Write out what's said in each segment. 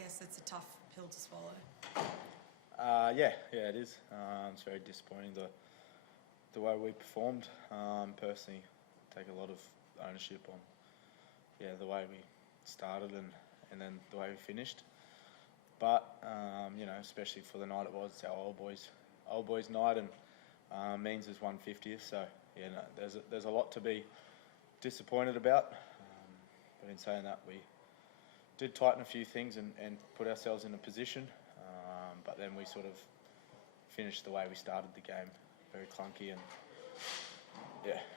guess it's a tough pill to swallow. Yeah, it is. It's very disappointing the way we performed. Personally, take a lot of ownership on the way we started and then the way we finished. But especially for the night it was, it's our old boys night, and means is 150th. So there's a lot to be disappointed about. But in saying that, we did tighten a few things and put ourselves in a position. But then we sort of finished the way we started the game, very clunky and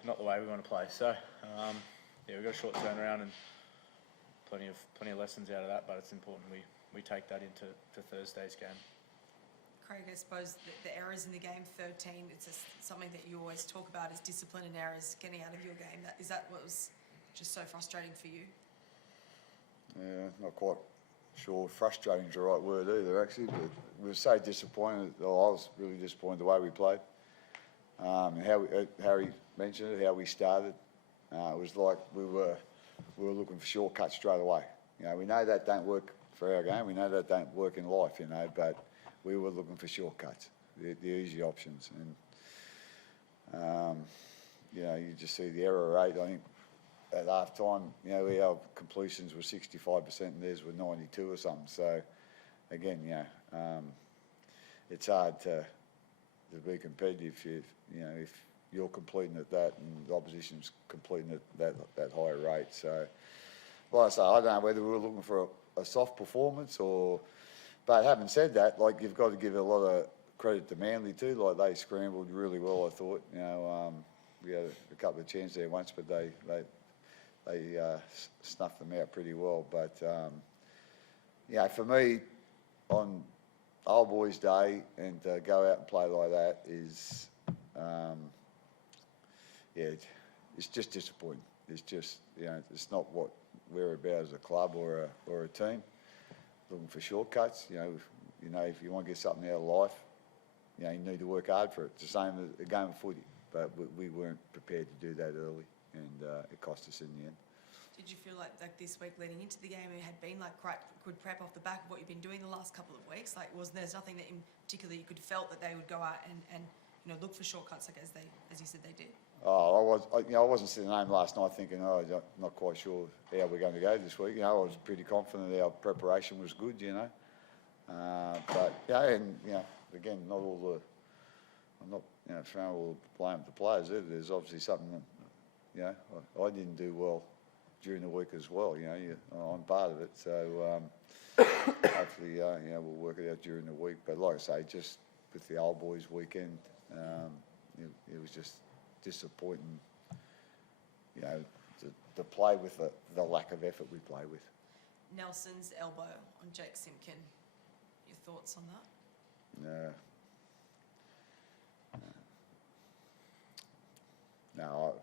not the way we want to play. So we've got a short turnaround and plenty of lessons out of that. But it's important we take that into Thursday's game. Craig, I suppose the errors in the game, 13, it's something that you always talk about is discipline and errors getting out of your game. Is that what was just so frustrating for you? Yeah, not quite sure frustrating is the right word either, actually, but we were so disappointed. I was really disappointed the way we played. Harry mentioned it, how we started. It was like we were looking for shortcuts straight away. We know that don't work for our game. We know that don't work in life, but we were looking for shortcuts, the easy options. And, you just see the error rate. I think at half time, our completions were 65% and theirs were 92 or something. So, again, it's hard to be competitive if you're completing at that and the opposition's completing at that higher rate. So, like I say, I don't know whether we were looking for a soft performance but having said that, you've got to give a lot of credit to Manly too. They scrambled really well, I thought. We had a couple of chances there once, but they snuffed them out pretty well. But for me, on Old Boys Day and to go out and play like that is, it's just disappointing. It's just, it's not what we're about as a club or a team. Looking for shortcuts. If you want to get something out of life, you need to work hard for it. It's the same as a game of footy, but we weren't prepared to do that early, and it cost us in the end. Did you feel like this week leading into the game, it had been quite good prep off the back of what you've been doing the last couple of weeks? There's nothing that in particular you could felt that they would go out and look for shortcuts as you said they did? Oh, I wasn't sitting home last night thinking, I'm not quite sure how we're going to go this week. I was pretty confident our preparation was good, But again, not all I'm not throwing all the blame at the players either. There's obviously something that, I didn't do well during the week as well. I'm part of it. So hopefully, we'll work it out during the week. But like I say, just with the Old Boys weekend, it was just disappointing, to play with the lack of effort we play with. Nelson's elbow on Jake Simpkin. Your thoughts on that? No,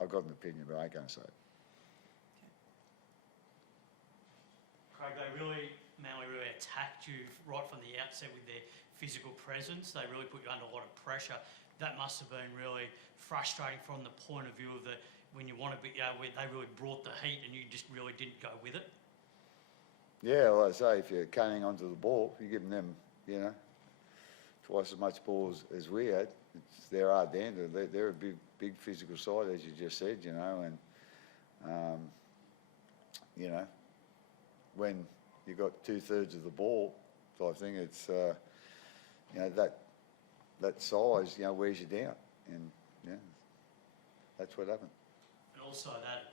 I've got an opinion, but I ain't going to say it. Okay. Craig, Manly really attacked you right from the outset with their physical presence. They really put you under a lot of pressure. That must have been really frustrating from the point of view of when you want to be, where they really brought the heat and you just really didn't go with it. Yeah, like I say, if you're carrying onto the ball, you're giving them, twice as much ball as we had. It's their hard to handle. They're a big physical side, as you just said, and when you've got 2/3 of the ball type thing, it's that size, wears you down, and that's what happened. And also that,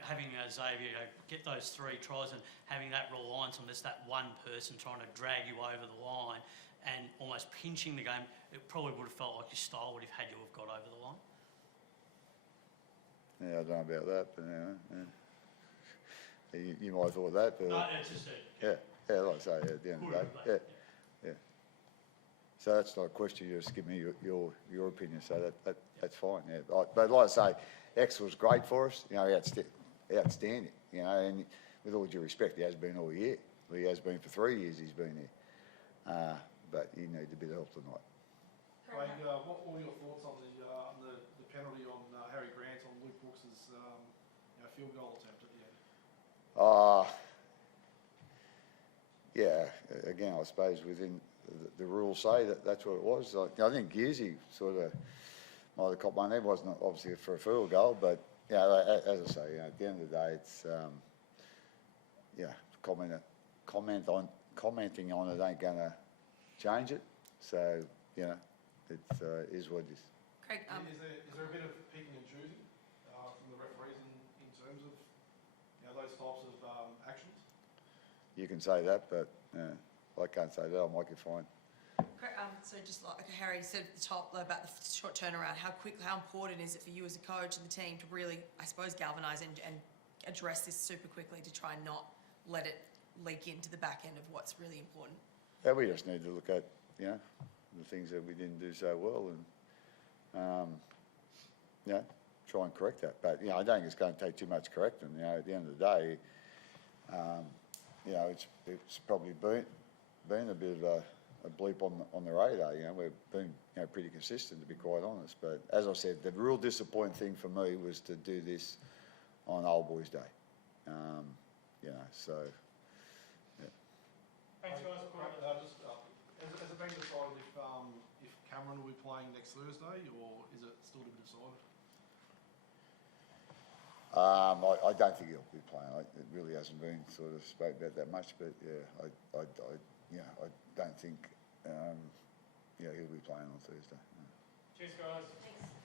having Xavier get those 3 tries and having that reliance on just that one person trying to drag you over the line and almost pinching the game, it probably would have felt like your style would have had you have got over the line. Yeah, I don't know about that, but you might have thought that. But no, it's just like I say, at the end of the day, yeah. So that's not a question. You just give me your opinion. So that's fine. Yeah. But like I say, X was great for us. Outstanding. And with all due respect, he has been all year. He has been for 3 years. He's been here. But he needs a bit of help tonight. Craig, what were your thoughts on the penalty on Harry Grant on Luke Brooks' field goal attempt at the end? yeah, again, I suppose within the rules say that that's what it was. I think Gearsy sort of might have caught one. It wasn't obviously for a field goal, but yeah, as I say, at the end of the day, it's commenting on it ain't going to change it. So it is what it is. Craig, Is there a bit of picking and choosing from the referees in terms of those types of actions? You can say that, but I can't say that. I might get fined. so just like Harry said at the top about the short turnaround, how important is it for you as a coach and the team to really, I suppose, galvanise and address this super quickly to try and not let it leak into the back end of what's really important? Yeah, we just need to look at the things that we didn't do so well and try and correct that. But I don't think it's going to take too much correcting. At the end of the day, it's probably been a bit of a bleep on the radar. We've been pretty consistent, to be quite honest. But as I said, the real disappointing thing for me was to do this on Old Boys Day. So yeah. Thanks, guys. Has it been decided if Cameron will be playing next Thursday, or is it still to be decided? I don't think he'll be playing. It really hasn't been sort of spoken about that much, but I don't think he'll be playing on Thursday. No. Cheers, guys. Thanks.